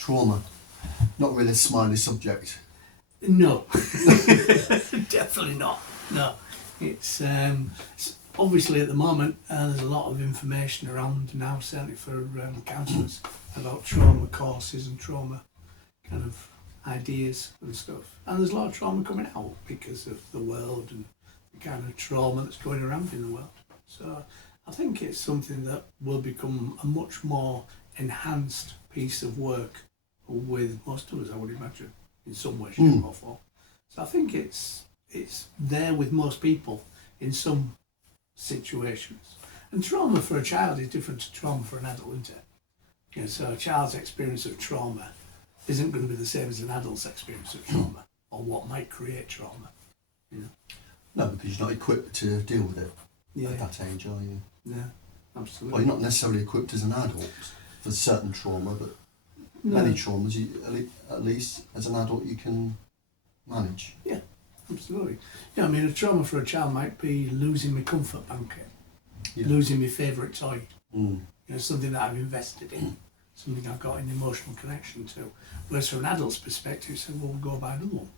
trauma, not really a smiley subject. No, definitely not. No, it's obviously at the moment there's a lot of information around now, certainly for counsellors, about trauma courses and trauma kind of ideas and stuff. And there's a lot of trauma coming out because of the world and the kind of trauma that's going around in the world. So I think it's something that will become a much more enhanced piece of work with most of us, I would imagine, in some way, shape or form. So I think it's there with most people in some situations. And trauma for a child is different to trauma for an adult, isn't it? You know, so a child's experience of trauma isn't going to be the same as an adult's experience of trauma, or what might create trauma. You know? No, because you're not equipped to deal with it at that age, are you? Yeah, absolutely. Well, you're not necessarily equipped as an adult for certain trauma, but many traumas, at least as an adult, you can manage. Yeah, absolutely. Yeah, I mean, a trauma for a child might be losing my comfort blanket, losing my favourite toy, you know, something that I've invested in, something I've got an emotional connection to. Whereas from an adult's perspective, so we'll go buy another one.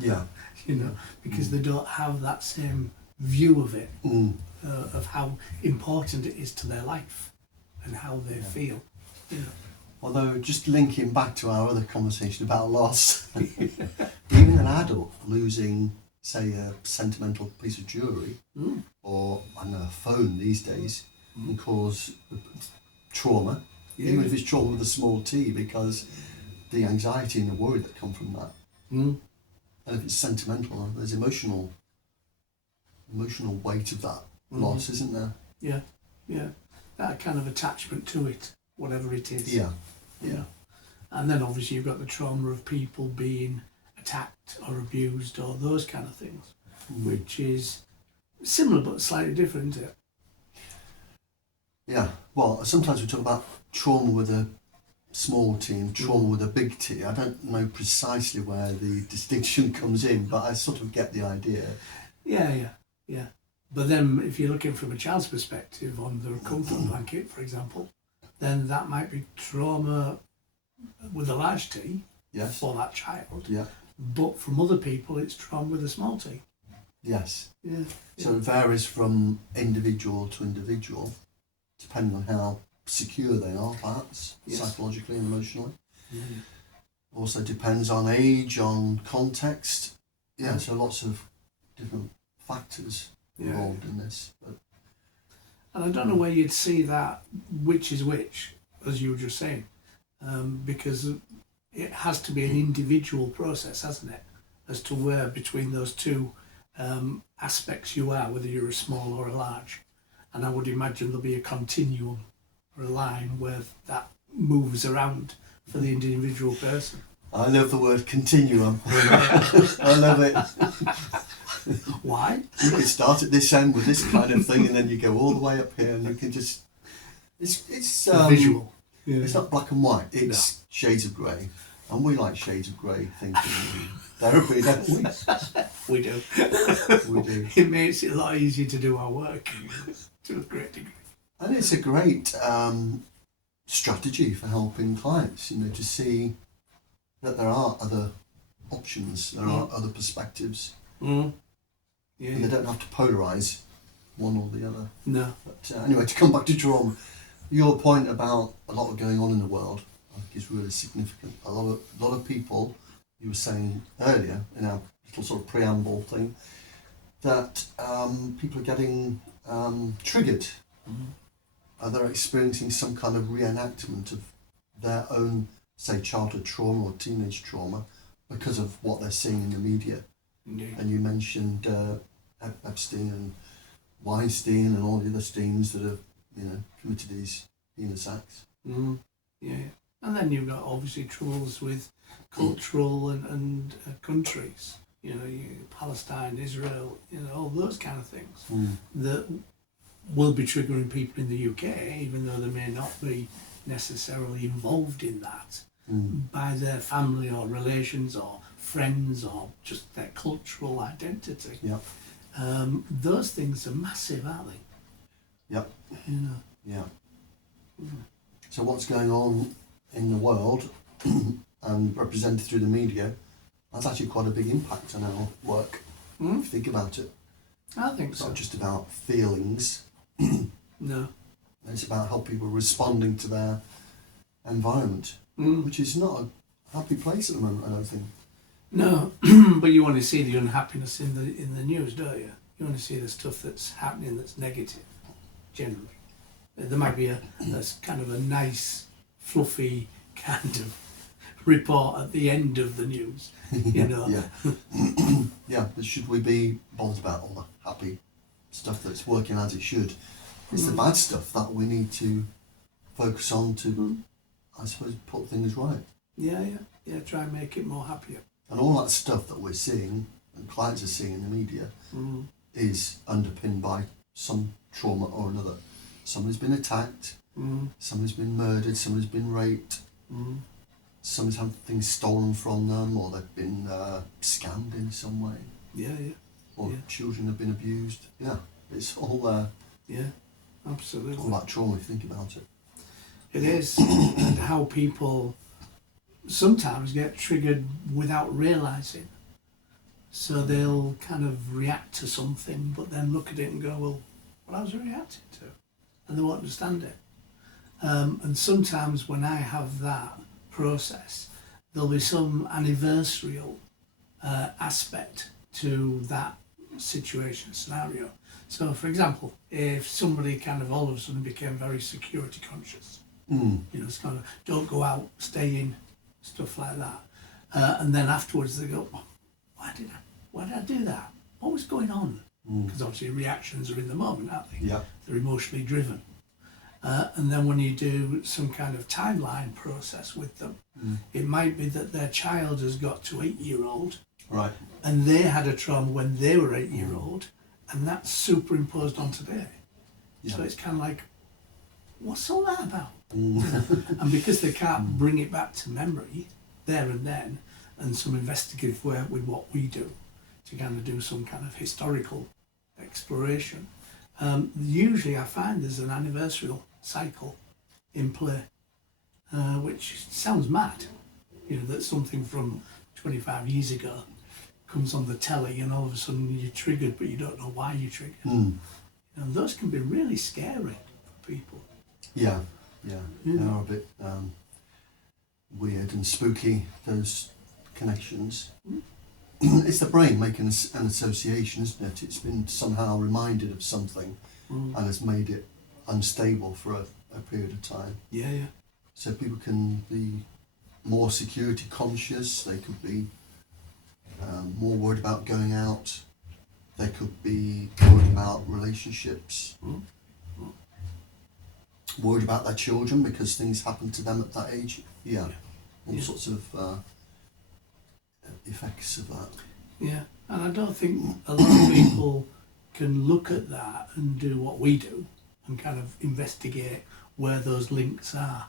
Yeah. You know, because they don't have that same view of it, of how important it is to their life and how they feel. You know. Although, just linking back to our other conversation about loss, even an adult losing, say, a sentimental piece of jewellery or, I don't know, a phone these days can cause trauma, even if it's trauma with a small t, because the anxiety and the worry that come from that. And if it's sentimental, there's emotional weight of that loss, isn't there? Yeah, yeah. That kind of attachment to it, whatever it is. Yeah. Yeah. And then obviously you've got the trauma of people being attacked or abused or those kind of things, which is similar but slightly different, isn't it? Yeah. Well, sometimes we talk about trauma with a small t and trauma with a big T. I don't know precisely where the distinction comes in, but I sort of get the idea. Yeah. But then if you're looking from a child's perspective on the comfort blanket, for example, then that might be trauma with a large T for that child. Yeah. But from other people, it's trauma with a small t. Yes. Yeah. So it varies from individual to individual, depending on how secure they are, perhaps, psychologically and emotionally. Also depends on age, on context. Yeah, so lots of different factors involved in this. But, and I don't know where you'd see that, which is which, as you were just saying, because it has to be an individual process, hasn't it, as to where between those two aspects you are, whether you're a small or a large. And I would imagine there'll be a continuum or a line where that moves around for the individual person. I love the word continuum. I love it. Why? You can start at this end with this kind of thing, and then you go all the way up here, and you can just... It's visual. Yeah. It's not black and white, it's shades of grey. And we like shades of grey thinking therapy, don't we? We do. We do. It makes it a lot easier to do our work to a great degree. And it's a great strategy for helping clients, you know, to see that there are other options, there are other perspectives. And they don't have to polarise one or the other. No. But anyway, to come back to trauma, your point about a lot going on in the world, I think is really significant. A lot of people, you were saying earlier in our little sort of preamble thing, that people are getting triggered. They're experiencing some kind of reenactment of their own, say, childhood trauma or teenage trauma because of what they're seeing in the media. Indeed. And you mentioned Epstein and Weinstein and all the other Steins that have, you know, committed these heinous acts. Yeah. And then you've got obviously troubles with cultural and countries. You know, Palestine, Israel, you know, all those kind of things that will be triggering people in the UK, even though they may not be necessarily involved in that, by their family or relations or friends or just their cultural identity. Yep. Those things are massive, aren't they? Yep. You know. Yeah. So what's going on in the world and represented through the media, that's actually quite a big impact on our work, if you think about it. I think It's so. not just about feelings, No. it's about how people are responding to their environment, which is not a happy place at the moment, I don't think. No, but you want to see the unhappiness in the news, don't you? You want to see the stuff that's happening that's negative, generally. There might be that's kind of a nice, fluffy kind of report at the end of the news, you know. Yeah. Yeah, but should we be bothered about all the happy stuff that's working as it should? It's the bad stuff that we need to focus on to, I suppose, put things right. Yeah, try and make it more happier. And all that stuff that we're seeing, and clients are seeing in the media, is underpinned by some trauma or another. Somebody's been attacked, somebody's been murdered, somebody's been raped, somebody's had things stolen from them, or they've been scammed in some way. Yeah. Or children have been abused. Yeah, it's all Yeah, absolutely. all about trauma if you think about it. It is, and how people sometimes get triggered without realising. So they'll kind of react to something, but then look at it and go, well, what was I reacting to? And they won't understand it. And sometimes when I have that process, there'll be some anniversarial aspect to that situation scenario. So, for example, if somebody kind of all of a sudden became very security conscious, you know, it's kind of don't go out, stay in, stuff like that, and then afterwards they go, why did I do that? What was going on? Because obviously reactions are in the moment, aren't they? Yeah. They're emotionally driven. And then when you do some kind of timeline process with them, it might be that their child has got to 8-year-old, Right. and they had a trauma when they were 8-year-old, and that's superimposed on today. Yeah. So it's kind of like, what's all that about? And because they can't bring it back to memory there and then, and some investigative work with what we do to kind of do some kind of historical exploration, usually I find there's an anniversarial cycle in play, which sounds mad, you know, that something from 25 years ago comes on the telly and all of a sudden you're triggered but you don't know why you're triggered. And those can be really scary for people. Yeah. They are a bit weird and spooky, those connections. It's the brain making an association, isn't it? It's been somehow reminded of something and has made it unstable for a period of time. Yeah. So people can be more security conscious, they could be more worried about going out, they could be worried about relationships, worried about their children because things happen to them at that age. All sorts of effects of that. Yeah, and I don't think a lot of people can look at that and do what we do and kind of investigate where those links are.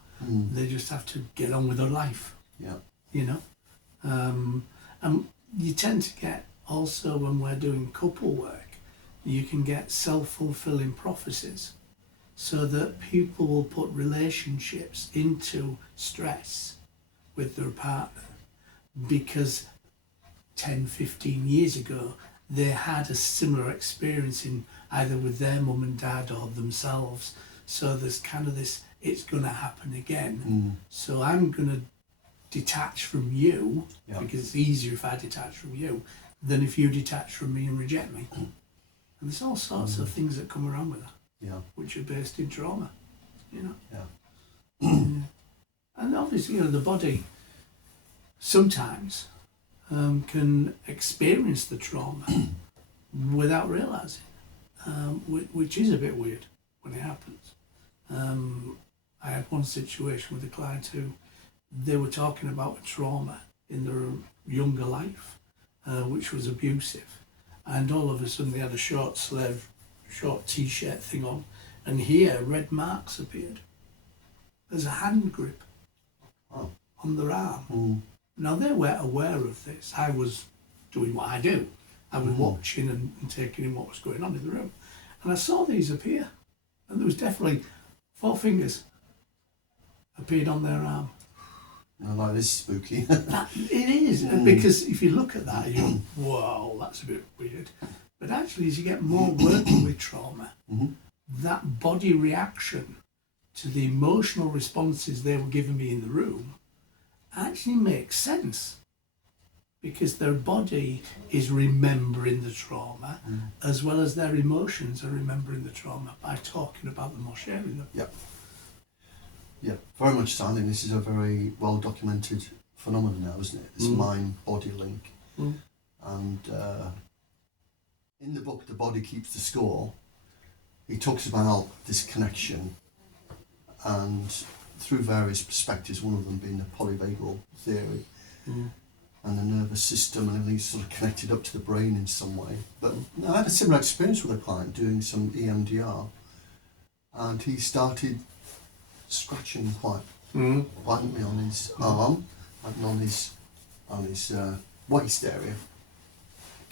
They just have to get on with their life. Yeah. You know? And you tend to get also when we're doing couple work, you can get self-fulfilling prophecies so that people will put relationships into stress with their partner because 10, 15 years ago they had a similar experience in either with their mum and dad or themselves. So there's kind of this, it's going to happen again. So I'm going to detach from you because it's easier if I detach from you than if you detach from me and reject me. And there's all sorts of things that come around with that, which are based in trauma, you know. And obviously, you know, the body sometimes can experience the trauma without realising, which is a bit weird when it happens. I had one situation with a client who they were talking about a trauma in their younger life, which was abusive, and all of a sudden they had a short t-shirt thing on, and here red marks appeared. There's a hand grip on their arm. Now they weren't aware of this. I was doing what I do. I was watching and taking in what was going on in the room, and I saw these appear, and there was definitely 4 fingers appeared on their arm. Like this spooky. It is, because if you look at that, you go, whoa, that's a bit weird. But actually, as you get more working with trauma, that body reaction to the emotional responses they were giving me in the room actually makes sense, because their body is remembering the trauma as well as their emotions are remembering the trauma by talking about them or sharing them. Yeah, very much so. I think this is a very well documented phenomenon now, isn't it? This mind-body link. And in the book, The Body Keeps the Score, he talks about this connection, and through various perspectives, one of them being the polyvagal theory, and the nervous system and everything's sort of connected up to the brain in some way. But I had a similar experience with a client doing some EMDR, and he started scratching quite violently on his arm and on his waist area.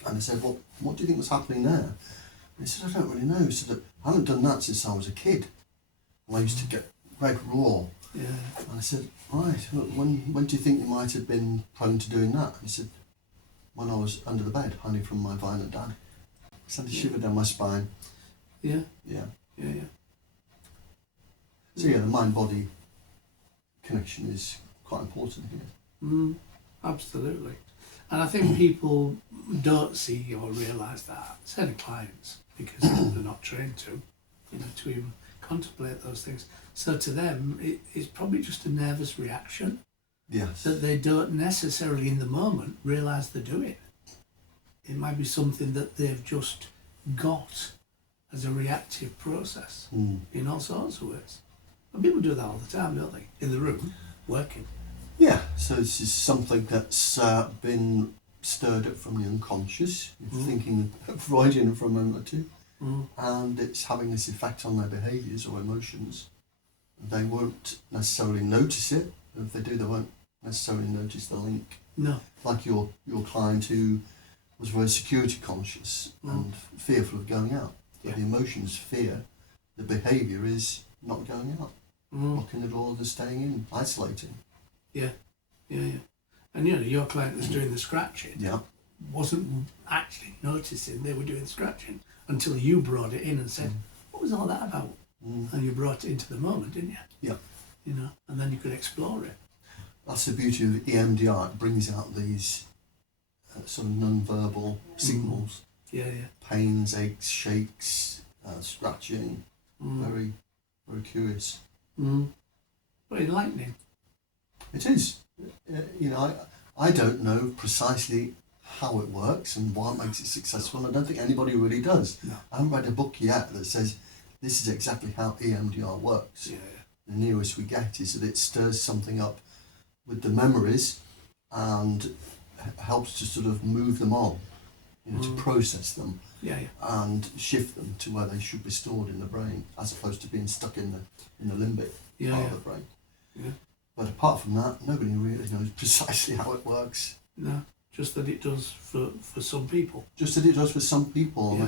And I said, well, what do you think was happening there? And he said, I don't really know. He said, I haven't done that since I was a kid. Well, I used to get red raw. Yeah. And I said, right, when do you think you might have been prone to doing that? He said, when I was under the bed, hiding from my violent dad. It sent a shiver down my spine. Yeah. Yeah. Yeah, yeah. So yeah, the mind-body connection is quite important here. Absolutely. And I think people don't see or realise that, certainly clients, because they're not trained to even contemplate those things. So to them, it's probably just a nervous reaction. Yes. That they don't necessarily in the moment realise they're doing. It might be something that they've just got as a reactive process in all sorts of ways. And people do that all the time, don't they? In the room, working. Yeah, so this is something that's been stirred up from the unconscious, thinking Freudian for a moment or two, and it's having this effect on their behaviours or emotions. They won't necessarily notice it. If they do, they won't necessarily notice the link. No. Like your client who was very security conscious and fearful of going out. Yeah. The emotions fear, the behaviour is not going out, locking the doors and staying in, isolating. Yeah, yeah, yeah. And your client that's doing the scratching wasn't actually noticing they were doing scratching until you brought it in and said, what was all that about? And you brought it into the moment, didn't you? Yeah. And then you could explore it. That's the beauty of EMDR. It brings out these sort of non-verbal signals. Yeah, yeah. Pains, aches, shakes, scratching. Very, very curious. But enlightening. It is. I don't know precisely how it works and what makes it successful. I don't think anybody really does. No. I haven't read a book yet that says this is exactly how EMDR works. Yeah. The nearest we get is that it stirs something up with the memories and helps to sort of move them on, to process them and shift them to where they should be stored in the brain, as opposed to being stuck in the limbic part of the brain. Yeah. But apart from that, nobody really knows precisely how it works. No, just that it does for some people. Just that it does for some people,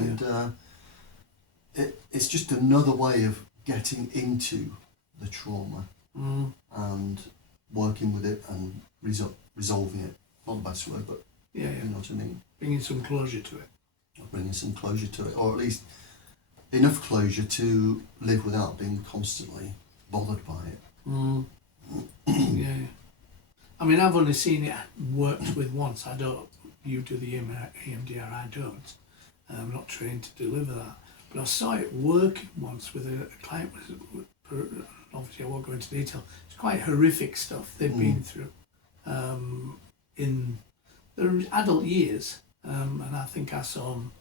it's just another way of getting into the trauma and working with it and resolving it. Not the best word, but you know what I mean. Bringing some closure to it. Bringing some closure to it, or at least enough closure to live without being constantly bothered by it. Yeah. I mean, I've only seen it worked with once. I don't. You do the EMDR, I don't. I'm not trained to deliver that. But I saw it working once with a client. Obviously, I won't go into detail. It's quite horrific stuff they've been through in their adult years. And I think I saw them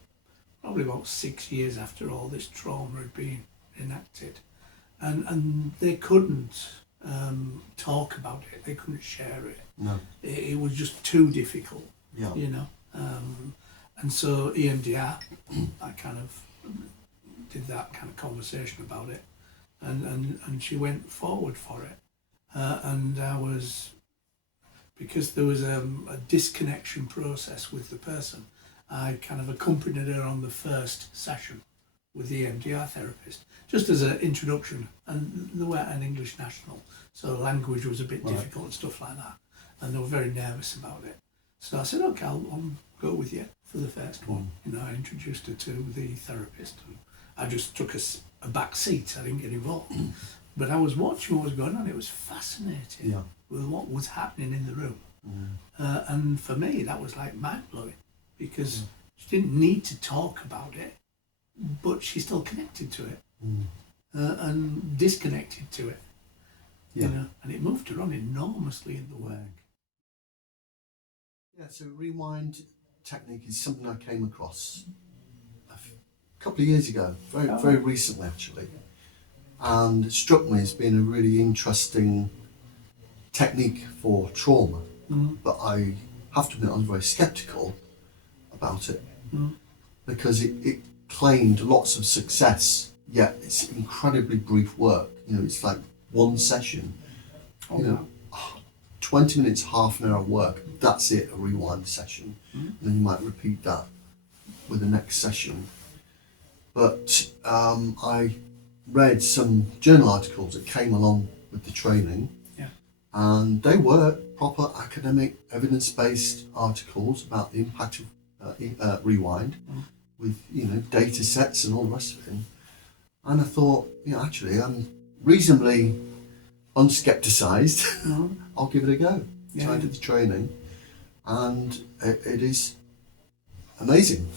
probably about 6 years after all this trauma had been enacted. And they couldn't talk about it. They couldn't share it. No. It was just too difficult. Yeah. And so EMDR, I kind of did that kind of conversation about it, and she went forward for it, and I was, because there was a disconnection process with the person, I kind of accompanied her on the first session with the EMDR therapist, just as an introduction. And they weren't an English national, so language was a bit difficult and stuff like that. And they were very nervous about it. So I said, okay, I'll go with you for the first one. You know, I introduced her to the therapist. And I just took a back seat. I didn't get involved. But I was watching what was going on. It was fascinating with what was happening in the room. And for me, that was like mind-blowing, because she didn't need to talk about it, but she still connected to it and disconnected to it. You know, and it moved her on enormously in the work. Yeah, so rewind technique is something I came across a couple of years ago, very recently actually, and it struck me as being a really interesting technique for trauma. But I have to admit I was very sceptical about it because it claimed lots of success, yet it's incredibly brief work. You know, it's like one session, 20 minutes, half an hour of work, that's it, a rewind session. And then you might repeat that with the next session. But I read some journal articles that came along with the training, and they were proper academic, evidence-based articles about the impact of rewind with, you know, data sets and all the rest of it. And I thought, you know, actually, I'm reasonably unskepticized. I'll give it a go. So I did the training, and it is amazing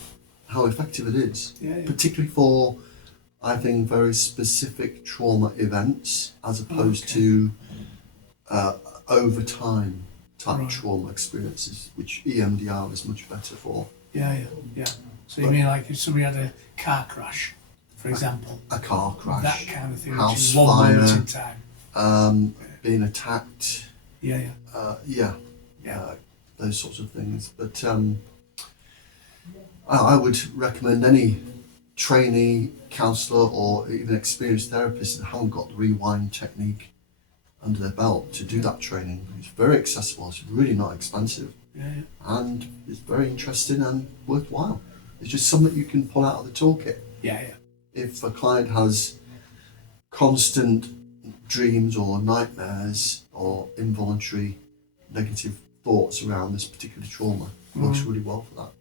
how effective it is, particularly for, I think, very specific trauma events as opposed to over time type trauma experiences, which EMDR is much better for. So you mean like if somebody had a car crash, for example? A car crash. That kind of thing, house which is fire, one moment in time. Being attacked. Those sorts of things. But I would recommend any trainee, counsellor, or even experienced therapist that haven't got the rewind technique under their belt to do that training. It's very accessible, it's really not expensive, and it's very interesting and worthwhile. It's just something you can pull out of the toolkit. If a client has constant dreams or nightmares or involuntary negative thoughts around this particular trauma, it works really well for that.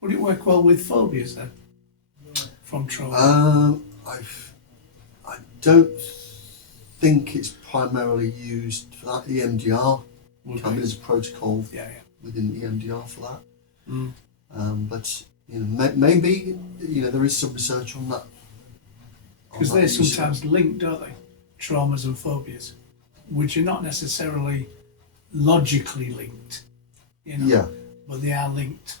Would it work well with phobias then, from trauma? I don't think it's primarily used for that. EMDR, there's a protocol within EMDR for that. But you know, maybe, you know, there is some research on that. Because they're sometimes linked, don't they? Traumas and phobias, which are not necessarily logically linked, you know, but they are linked.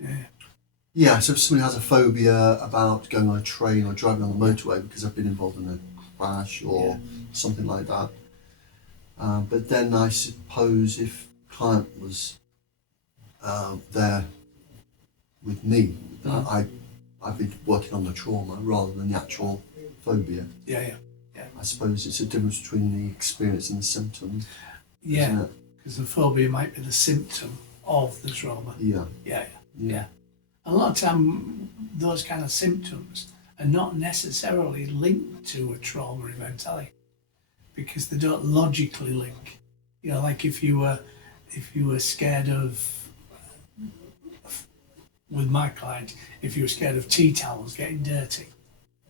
So if somebody has a phobia about going on a train or driving on the motorway because they've been involved in a crash or something like that. But then I suppose if the client was there with me, I'd be working on the trauma rather than the actual phobia. I suppose it's a difference between the experience and the symptom. Because the phobia might be the symptom of the trauma. A lot of time, those kind of symptoms are not necessarily linked to a trauma event, are they? Because they don't logically link. You know, like if you were scared of, with my client, if you were scared of tea towels getting dirty,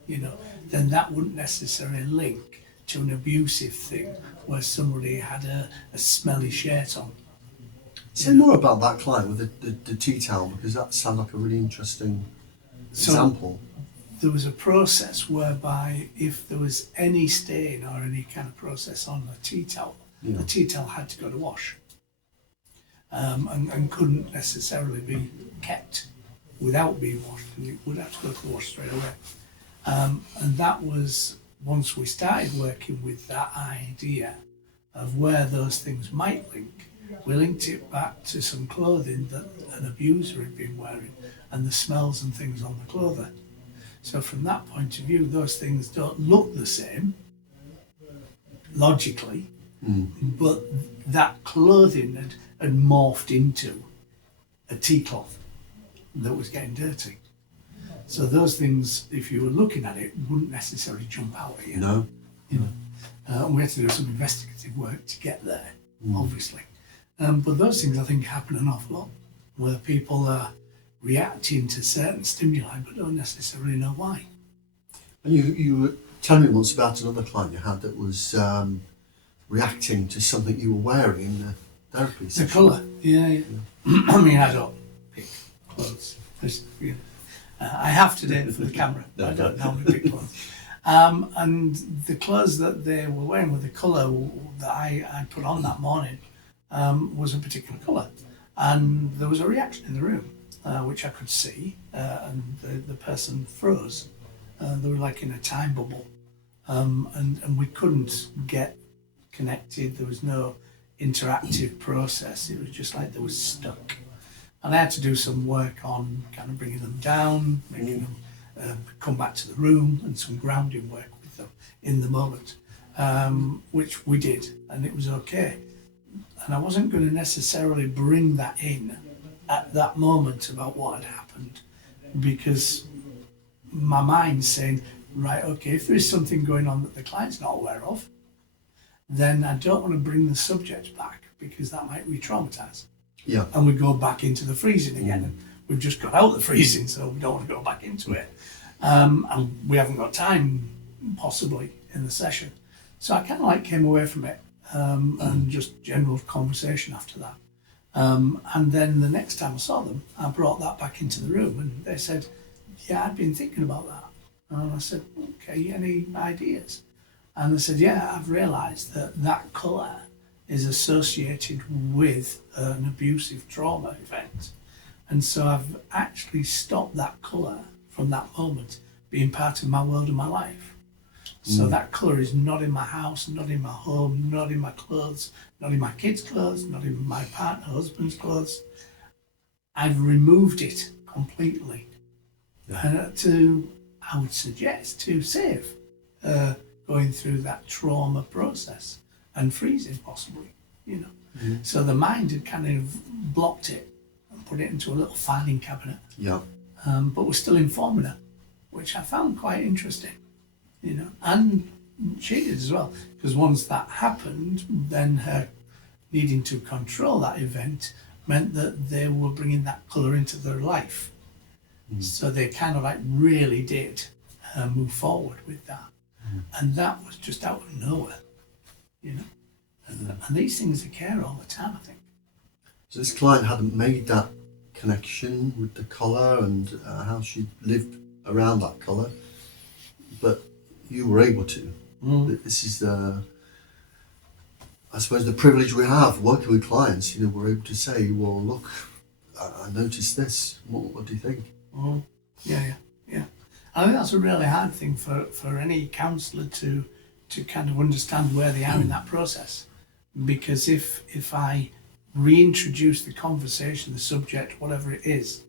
you know, then that wouldn't necessarily link to an abusive thing where somebody had a smelly shirt on. Say more about that client with the tea towel, because that sounds like a really interesting example. There was a process whereby if there was any stain or any kind of process on the tea towel had to go to wash, and couldn't necessarily be kept without being washed, and it would have to go to wash straight away. And that was, once we started working with that idea of where those things might link, we linked it back to some clothing that an abuser had been wearing and the smells and things on the clothing. So from that point of view, those things don't look the same, logically, but that clothing had morphed into a tea cloth that was getting dirty. So those things, if you were looking at it, wouldn't necessarily jump out at you. No. You know, and we had to do some investigative work to get there, obviously. But those things, I think, happen an awful lot, where people are reacting to certain stimuli but don't necessarily know why. And you were telling me once about another client you had that was reacting to something you were wearing in the therapy session. The colour, yeah. I mean, I don't pick clothes. I have today for the camera, but I don't normally pick clothes. And the clothes that they were wearing with the colour that I put on that morning was a particular colour. And there was a reaction in the room, which I could see, and the person froze. They were like in a time bubble, and we couldn't get connected. There was no interactive process. It was just like they were stuck. And I had to do some work on kind of bringing them down, making them come back to the room, and some grounding work with them in the moment, which we did, and it was okay. And I wasn't going to necessarily bring that in at that moment about what had happened, because my mind's saying, right, okay, if there is something going on that the client's not aware of, then I don't want to bring the subject back, because that might re-traumatise. Yeah. And we go back into the freezing again. And we've just got out of the freezing, so we don't want to go back into it. And we haven't got time, possibly, in the session. So I kind of like came away from it, and just general conversation after that. And then the next time I saw them, I brought that back into the room, and they said, yeah, I'd been thinking about that. And I said, okay, any ideas? And they said, yeah, I've realised that colour is associated with an abusive trauma event. And so I've actually stopped that colour from that moment being part of my world and my life. So that colour is not in my house, not in my home, not in my clothes, not in my kids' clothes, not in my partner, husband's clothes. I've removed it completely. And I would suggest, to save going through that trauma process and freezing possibly, you know. So the mind had kind of blocked it and put it into a little filing cabinet. Yeah. But we're still informing her, which I found quite interesting, you know. And she did as well, because once that happened, then her needing to control that event meant that they were bringing that colour into their life. So they kind of like really did move forward with that. And that was just out of nowhere, you know. And these things occur all the time, I think. So this client hadn't made that connection with the colour and how she lived around that colour, but you were able to. This is I suppose the privilege we have working with clients. You know, we're able to say, well, look, I noticed this. What do you think? Yeah. I think that's a really hard thing for any counsellor to kind of understand where they are in that process. Because if I reintroduce the conversation, the subject, whatever it is,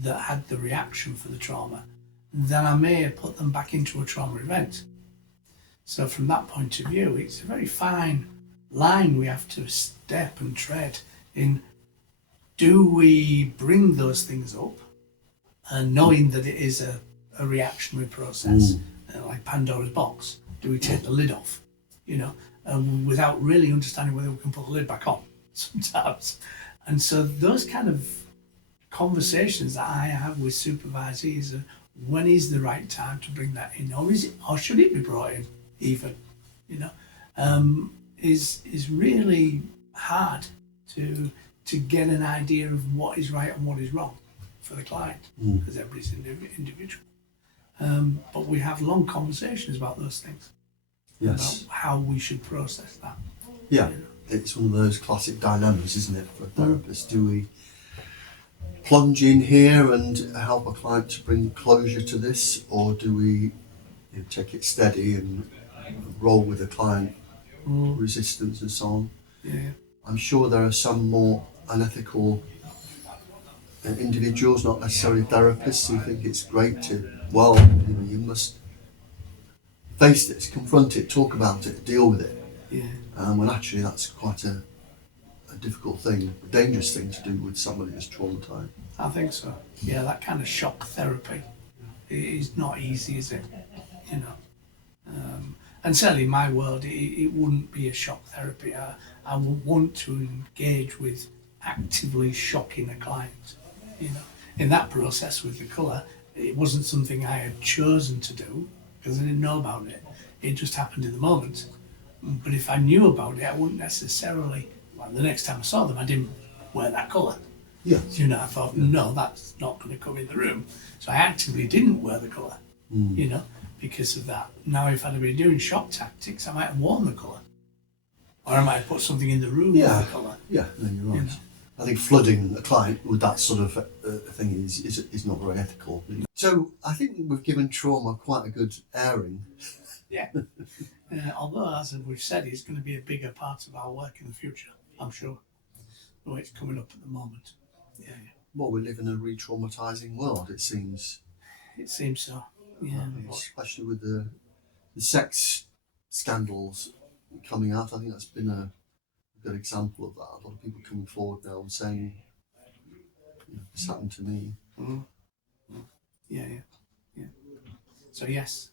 that had the reaction for the trauma, then I may put them back into a trauma event. So from that point of view, it's a very fine line we have to step and tread in. Do we bring those things up, and knowing that it is a reactionary process, like Pandora's box? Do we take the lid off, you know, without really understanding whether we can put the lid back on sometimes? And so those kind of conversations that I have with supervisees are, when is the right time to bring that in, or should it be brought in even, you know, is really hard to get an idea of what is right and what is wrong for the client, because everybody's individual. But we have long conversations about those things. Yes. About how we should process that. Yeah, you know? It's one of those classic dilemmas, isn't it, for a therapist? Do we plunge in here and help a client to bring closure to this, or do we take it steady and roll with the client, resistance and so on? Yeah. I'm sure there are some more unethical individuals, not necessarily therapists, who think it's great to, well, you must face this, confront it, talk about it, deal with it. Yeah. When actually that's quite a difficult thing, a dangerous thing to do with somebody who's traumatised. I think so. Yeah, that kind of shock therapy It's not easy, is it? You know. And certainly in my world, it wouldn't be a shock therapy. I would want to engage with actively shocking a client. You know, in that process with the colour, it wasn't something I had chosen to do because I didn't know about it. It just happened in the moment. But if I knew about it, I wouldn't necessarily. Well, the next time I saw them, I didn't wear that colour. Yeah. You know, I thought, no, that's not going to come in the room. So I actively didn't wear the colour. You know, because of that. Now, if I'd have been doing shock tactics, I might have worn the colour. Or I might have put something in the room with the colour. Yeah, no, you're right. You know. I think flooding a client with that sort of thing is not very ethical. So I think we've given trauma quite a good airing. Yeah. Although, as we've said, it's going to be a bigger part of our work in the future, I'm sure. The way it's coming up at the moment. Yeah. Well, we live in a re-traumatising world, it seems. It seems so. Yeah. Especially with the sex scandals coming out. I think that's been a good example of that. A lot of people coming forward now and saying, this happened to me. Yeah. So yes.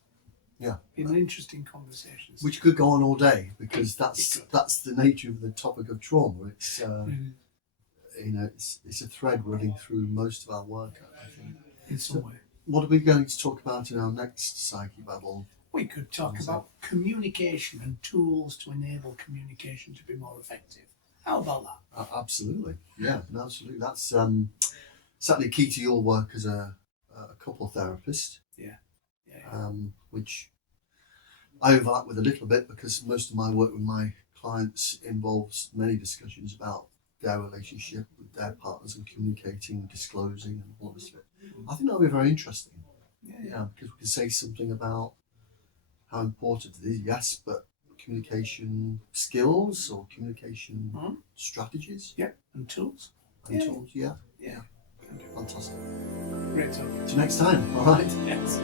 Yeah. Been an interesting conversation. Which could go on all day because that's the nature of the topic of trauma. It's it's a thread running through most of our work, I think. In some way. What are we going to talk about in our next Psyche-Babble? We could talk about communication and tools to enable communication to be more effective. How about that? Absolutely. Yeah, absolutely. That's certainly key to your work as a couple therapist. Yeah. Which I overlap with a little bit because most of my work with my clients involves many discussions about their relationship with their partners and communicating, disclosing, and all this bit. I think that'll be very interesting. Yeah, because we can say something about how important it is, yes, but communication skills or communication strategies. Yeah, and tools. Tools, yeah. Yeah. Fantastic. Great talking. Till next time, all right? Yes.